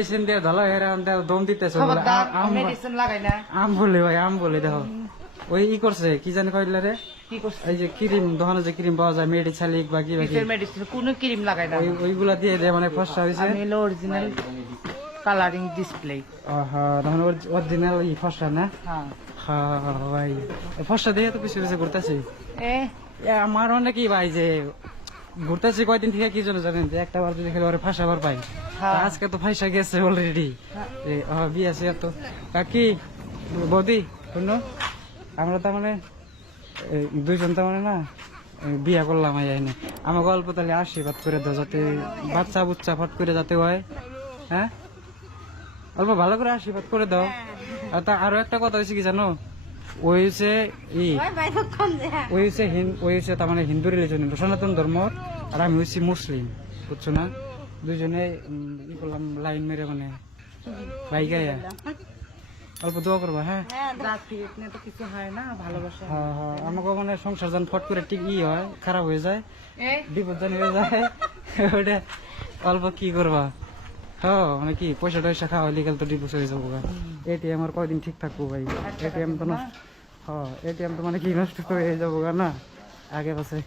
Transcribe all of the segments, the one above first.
Medicine দিয়ে ধলা দম দিতেছে মেডিসিন লাগাই না আম বলে ভাই আম বলে দেখো ওই ই করছে কি জানি কইলে রে কি করছে এই যে ক্রিম দোকানে যে ক্রিম পাওয়া যায় মেডিসালিক বা কি বাকি মেডিসিন কোনো ক্রিম লাগাই না ওইগুলা দিয়ে দেয় মানে ফসা হয়েছে আমি হলো অরিজিনাল কালারিং ডিসপ্লে তখন অরিজিনাল ই ফসা না হ্যাঁ হ্যাঁ ভাই ফসা দিয়ে তো পিছু পিছু ঘুরতেছি এ আমার মানে কি ভাই যে ঘুরতেছি কয়দিন থেকে কি জন্য জানেন যে একটা বার যদি খেলে ওরে ফাঁসাবার পাই হ্যাঁ। আজকে তো ফাঁসা গেছে অলরেডি বিয়ে আছে তো কাকি বৌদি শুনো আমরা তার মানে দুইজন তার মানে না বিয়া করলাম আইনে আমার গল্প তাহলে আশীর্বাদ করে দাও যাতে বাচ্চা বুচ্চা ফট করে যাতে হয় হ্যাঁ অল্প ভালো করে আশীর্বাদ করে দাও আর তা আরো একটা কথা হয়েছে কি জানো ওই হচ্ছে ওই হচ্ছে তার মানে হিন্দু রিলিজন সনাতন ধর্ম আর আমি হচ্ছি মুসলিম বুঝছো না দুইজনে ই করলাম লাইন মেরে মানে বাইকাইয়া অল্প দোয়া করবা হ্যাঁ তো কিছু হয় না ভালোবাসা হ্যাঁ হ্যাঁ আমাকে মানে সংসার যান ফট করে ঠিক ই হয় খারাপ হয়ে যায় বিপদ হয়ে যায় ওইটা অল্প কি করবা হ্যাঁ মানে কি পয়সা টয়সা খাওয়া লিগাল তো ডিভোর্স হয়ে যাবো এটিএম আর কয়দিন ঠিক থাকবো ভাই এটিএম তো নষ্ট হ্যাঁ এটিএম তো মানে কি নষ্ট হয়ে যাবো না আগে পাশে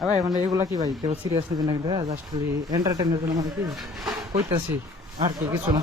ভাই মানে এগুলা কি ভাই কেউ সিরিয়াস নিতে না কিন্তু জাস্ট এন্টারটেনমেন্টের জন্য মানে কি কইতেছি আর কি কিছু না